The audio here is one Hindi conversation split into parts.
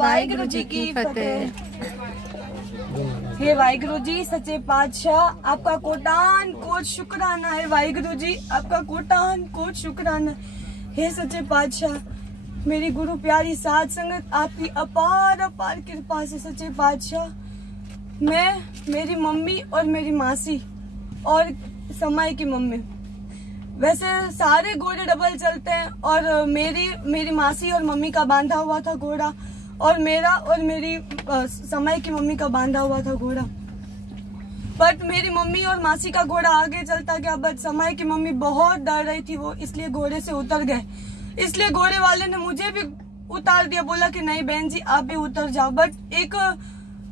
वाहिगुरु जी की फतेह। हे वाहिगुरु जी सच्चे पातशाह, आपका कोटान कोट शुक्राना है। वाहिगुरु जी आपका कोटान कोट शुक्राना। हे सच्चे पातशाह, मेरी गुरु प्यारी साध संगत, आपकी अपार अपार कृपा से सच्चे पातशाह, मैं, मेरी मम्मी और मेरी मासी और समय की मम्मी, वैसे सारे घोड़े डबल चलते हैं और मेरी मासी और मम्मी का बांधा हुआ था घोड़ा, और मेरा और मेरी समय की मम्मी का बांधा हुआ था घोड़ा। बट मेरी मम्मी और मासी का घोड़ा आगे चलता गया, बट समय की मम्मी बहुत डर रही थी, वो इसलिए घोड़े से उतर गए। इसलिए घोड़े वाले ने मुझे भी उतार दिया, बोला कि नहीं बहन जी आप भी उतर जाओ। बट एक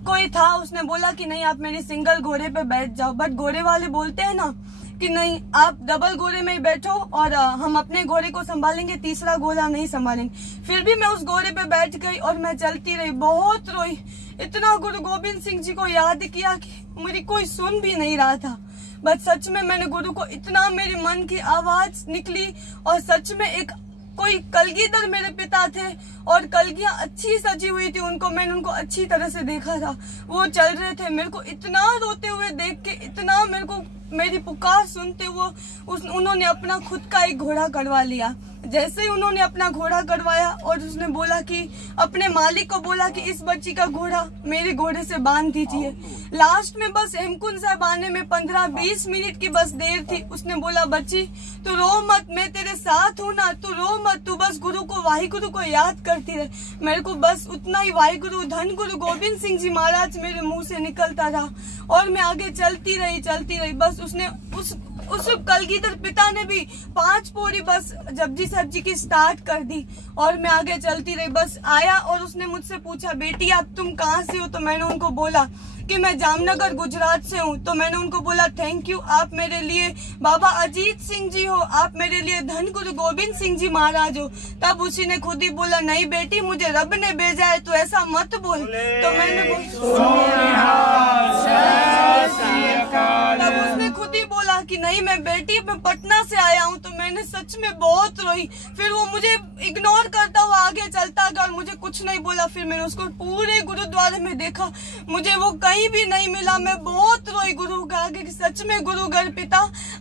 कोई था, उसने बोला कि नहीं आप मेरे सिंगल घोड़े पे बैठ जाओ। बट घोड़े वाले बोलते हैं ना कि नहीं आप डबल घोड़े में ही बैठो और हम अपने घोड़े को संभालेंगे, तीसरा घोड़ा नहीं संभालेंगे। फिर भी मैं उस घोड़े पे बैठ गई और मैं चलती रही, बहुत रोई। इतना गुरु गोविंद सिंह जी को याद किया कि मेरी कोई सुन भी नहीं रहा था। बट सच में मैंने गुरु को इतना, मेरे मन की आवाज निकली और सच में एक कोई कलगीधर मेरे पिता थे और कलगियां अच्छी सजी हुई थी, मैंने उनको अच्छी तरह से देखा था। वो चल रहे थे, मेरे को इतना रोते हुए देख के, इतना मेरे को मेरी पुकार सुनते हुए उन्होंने अपना खुद का एक घोड़ा करवा लिया। जैसे ही उन्होंने अपना घोड़ा करवाया और उसने बोला कि अपने मालिक को बोला कि इस बच्ची का घोड़ा मेरे घोड़े से बांध दीजिए। लास्ट में बस हेमकुंड साहब आने में 15-20 मिनट की बस देर थी। उसने बोला बच्ची तू रो मत, मैं तेरे साथ हूँ ना, तू रो मत, तू बस गुरु को, वाहिगुरु को याद करती रहे। मेरे को बस उतना ही वाहिगुरु, धन गुरु गोविंद सिंह जी महाराज मेरे मुंह से निकलता रहा और मैं आगे चलती रही। बस उसने उस कलगीधर पिता ने भी 5 पौड़ी बस जपजी साहब जी की स्टार्ट कर दी और मैं आगे चलती रही। बस आया और उसने मुझसे पूछा बेटी आप तुम कहाँ से हो? तो मैंने उनको बोला कि मैं जामनगर गुजरात से हूँ। तो मैंने उनको बोला थैंक यू, आप मेरे लिए बाबा अजीत सिंह जी हो, आप मेरे लिए धन गुरु गोविंद सिंह जी महाराज हो। तब उसी ने खुद ही बोला नहीं बेटी मुझे रब ने भेजा है तो ऐसा मत बोल। तो मैंने तब उसने खुद ही बोला कि नहीं मैं बेटी मैं पटना से आया हूँ। तो मैंने सच में बहुत रोई। फिर वो मुझे इग्नोर करता हुआ आगे चलता गया और मुझे कुछ नहीं बोला। फिर मैंने उसको पूरे गुरुद्वारे में देखा, मुझे वो कहीं भी नहीं मिला। मैं बहुत रोई गुरु के आगे कि सच में गुरु घर पिता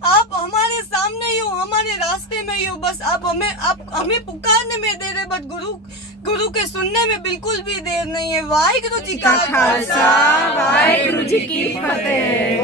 आप हमारे सामने ही हो, हमारे रास्ते में ही हो, बस आप हमें पुकारने में देर है, बट गुरु के सुनने में बिल्कुल भी देर नहीं है। वाहिगुरु जी का खालसा, वाहिगुरु जी की फतेह।